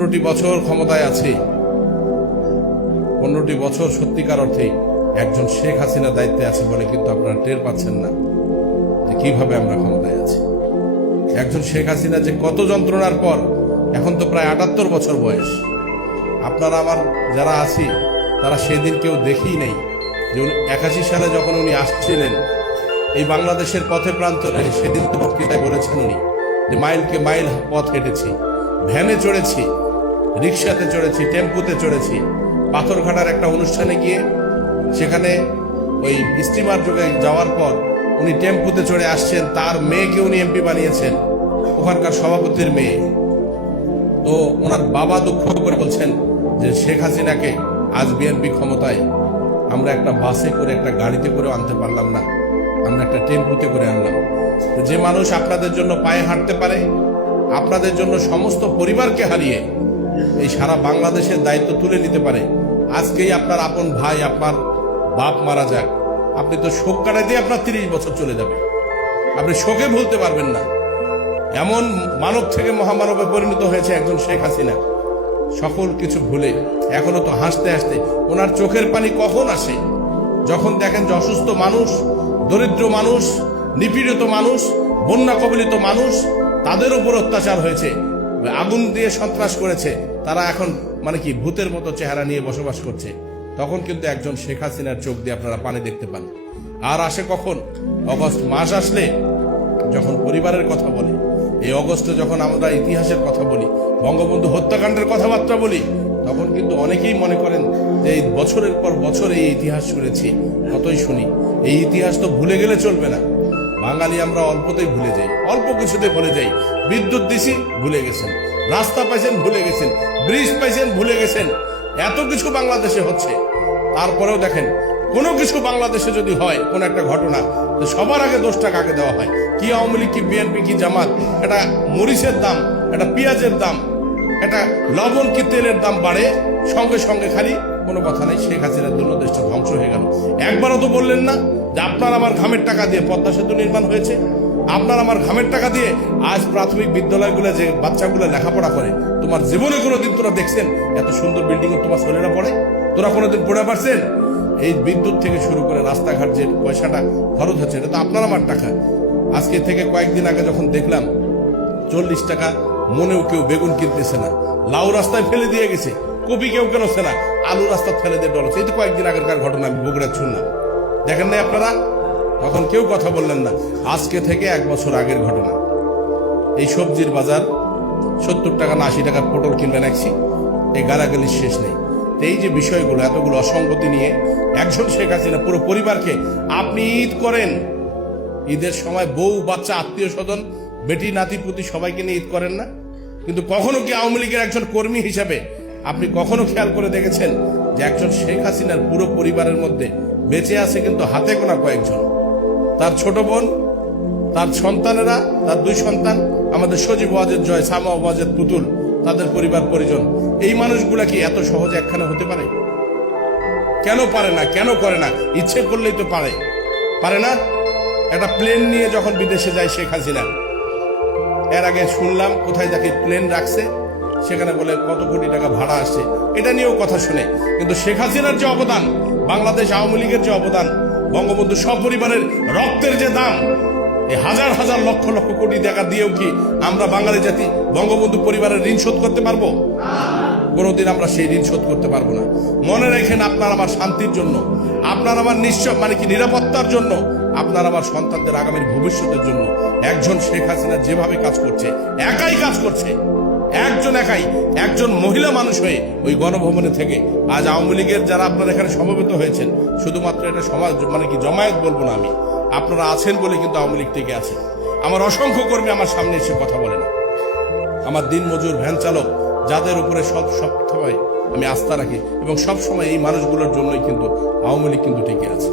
15টি বছর ক্ষমতায় আছে, 15টি বছর সত্যিকার অর্থে একজন শেখ হাসিনা দায়িত্বে আছে বলে কিন্তু আপনারা টের পাচ্ছেন না যে কিভাবে আমরা ক্ষমতায় আছি। একজন শেখ হাসিনা যে কত যন্ত্রণার পর, এখন তো প্রায় 78 বছর বয়স। আপনারা আমার যারা আছি তারা সেদিন কেউ দেখেই নেই যে 81 সালে যখন উনি আসছিলেন এই বাংলাদেশের পথে প্রান্তরে, সেদিন তো বক্তৃতায় বলেছেন উনি যে মাইলকে মাইল পথ হেঁটেছি, ভ্যানে চড়েছি, রিক্সাতে চড়েছি, টেম্পুতে চড়েছি। পাথরঘাটার একটা অনুষ্ঠানে গিয়ে সেখানে ওই স্টিমার যোগে যাওয়ার পর উনি টেম্পুতে চড়ে আসছেন, তার মেয়েকে উনি এমপি বানিয়েছেন, ওখানকার সভাপতির মেয়ে। তো ওনার বাবা দুঃখ করে বলছেন যে শেখ হাসিনাকে আজ বিএনপি ক্ষমতায়, আমরা একটা বাসে করে একটা গাড়িতে করে আনতে পারলাম না, আমরা একটা টেম্পুতে করে আনলাম। যে মানুষ আপনাদের জন্য পায়ে হাঁটতে পারে, আপনাদের জন্য সমস্ত পরিবারকে হারিয়ে এই সারা বাংলাদেশের দায়িত্ব তুলে নিতে পারে, আজকেই আপনার আপন ভাই, আপনার বাপ মারা যাক, আপনি তো শোক কাটাইতে আপনার 30 বছর চলে যাবে, আপনি শোকে ভুলতে পারবেন না। এমন মানব থেকে মহামানবে পরিণত হয়েছে একজন শেখ হাসিনা, সকল কিছু ভুলে এখনো তো হাসতে হাসতে ওনার চোখের পানি কখন আসে যখন দেখেন যে অসুস্থ মানুষ, দরিদ্র মানুষ, নিপীড়িত মানুষ, বন্যা কবলিত মানুষ, তাদের উপর অত্যাচার হয়েছে, আগুন দিয়ে সন্ত্রাস করেছে, তারা এখন মানে কি ভূতের মতো চেহারা নিয়ে বসবাস করছে। তখন কিন্তু একজন শেখ হাসিনার চোখ দিয়ে আপনারা পানি দেখতে পান। আর আসে কখন? অগস্ট মাস আসলে যখন পরিবারের কথা বলে, এই অগস্টে যখন আমরা ইতিহাসের কথা বলি, বঙ্গবন্ধু হত্যাকাণ্ডের কথাবার্তা বলি, তখন কিন্তু অনেকেই মনে করেন যে এই বছরের পর বছর এই ইতিহাস শুনেছি, কতই শুনি, এই ইতিহাস তো ভুলে গেলে চলবে না। বাঙালি আমরা অল্পতেই ভুলে যাই, অল্প কিছুতে ভুলে যাই। বিদ্যুৎ দিছি, ভুলে গেছেন, রাস্তা পাইছেন, ভুলে গেছেন, ব্রিজ পাইছেন, ভুলে গেছেন। এত কিছু বাংলাদেশে হচ্ছে, তারপরেও দেখেন কোনো কিছু বাংলাদেশে যদি হয়, কোন একটা ঘটনা, সবার আগে দোষটা কাকে দেওয়া হয়? কি আওয়ামী লীগ, কি বিএনপি, কি জামাত? এটা মরিচের দাম, এটা পেঁয়াজের দাম, এটা লবণ কি তেলের দাম বাড়ে, সঙ্গে সঙ্গে খালি কোনো কথা নেই, শেখ হাসিনার জন্য দেশটা ধ্বংস হয়ে গেল। একবারও তো বললেন না যে আপনার আমার ঘামের টাকা দিয়ে পদ্মা সেতু নির্মাণ হয়েছে, আপনার আমার ঘামের টাকা দিয়ে আজ প্রাথমিক বিদ্যালয়গুলো যে বাচ্চাগুলো লেখাপড়া করে, তোমার জীবনে কোনোদিন তোরা দেখছেন এত সুন্দর বিল্ডিং তোমার ছেলেরা পড়ে? তোরা কোনোদিন পড়ে পারছেন? এই বিদ্যুৎ থেকে শুরু করে রাস্তাঘাট যে পয়সাটা খরচ হচ্ছে, এটা তো আপনার আমার টাকা। আজকে থেকে কয়েকদিন আগে যখন দেখলাম 40 টাকা মনেও কেউ বেগুন কিনতেছে না, লাউ রাস্তায় ফেলে দিয়ে গেছে, কপি কেউ কেনছে না, আলু রাস্তা ফেলে দিয়ে ডলছে। এই তো কয়েকদিন আগেরকার ঘটনা, আমি বগুড়া শুনলাম, দেখেন নাই আপনারা? তখন কেউ কথা বললেন না। আজকে থেকে 1 বছর আগের ঘটনা, এই সবজির বাজার 70 টাকা না 80 টাকার পটল কিনবেন একছি, এই গালাগালির শেষ নেই। এই যে বিষয়গুলো, এতগুলো অসঙ্গতি নিয়ে একজন শেখ হাসিনা পুরো পরিবারকে, আপনি ঈদ করেন, ঈদের সময় বউ বাচ্চা আত্মীয় স্বজন বেটি নাতি পুতি সবাইকে নিয়ে ঈদ করেন না? কিন্তু কখনো কি আওয়ামী লীগের একজন কর্মী হিসাবে আপনি কখনো খেয়াল করে দেখেছেন যে একজন শেখ হাসিনার পুরো পরিবারের মধ্যে বেঁচে আছে কিন্তু হাতে গোনা কয়েকজন? তার ছোট বোন, তার সন্তানেরা, তার 2 সন্তান, আমাদের সজীব ওয়াজেদ জয়, সামা ওয়াজেদ পুতুল, তাদের পরিবার পরিজন, এই মানুষগুলা কি এত সহজে একখানে হতে পারে? কেন পারে না? কেন করে না? ইচ্ছে করলেই তো পারে, পারে না? একটা প্লেন নিয়ে যখন বিদেশে যায় শেখ হাসিনা, এর আগে শুনলাম কোথায় যাকে প্লেন রাখছে, সেখানে বলে কত কোটি টাকা ভাড়া আসছে, এটা নিয়েও কথা শুনে। কিন্তু শেখ হাসিনার যে অবদান, বাংলাদেশ আওয়ামী লীগের যে অবদান, বঙ্গবন্ধু সপরিবারের রক্তের যে দাম, এই হাজার হাজার লক্ষ লক্ষ কোটি টাকা দিয়েও কি আমরা বাঙালি জাতি বঙ্গবন্ধু পরিবারের ঋণ শোধ করতে পারবো? কোনোদিন আমরা সেই ঋণ শোধ করতে পারবো না। মনে রাখেন, আপনার আমার শান্তির জন্য, আপনার আমার নিশ্চয় মানে কি নিরাপত্তার জন্য, আপনার আমার সন্তানদের আগামীর ভবিষ্যতের জন্য একজন শেখ হাসিনা যেভাবে কাজ করছে, একাই কাজ করছে, একজন মহিলা মানুষ হয়ে ওই গণভবনে থেকে আজ আওয়ামী লীগের যারা আপনারা এখানে সমবেত হয়েছেন, শুধুমাত্র এটা সমাজ মানে কি জমায়েত বলবো না আমি, আপনারা আছেন বলে কিন্তু আওয়ামী লীগ থেকে আছে। আমার অসংখ্য কর্মী আমার সামনে এসে কথা বলে না, আমার দিন মজুর, ভ্যান চালক, যাদের উপরে সবসময় আমি আস্থা রাখি, এবং সবসময় এই মানুষগুলোর জন্যই কিন্তু আওয়ামী লীগ কিন্তু টিকে আছে।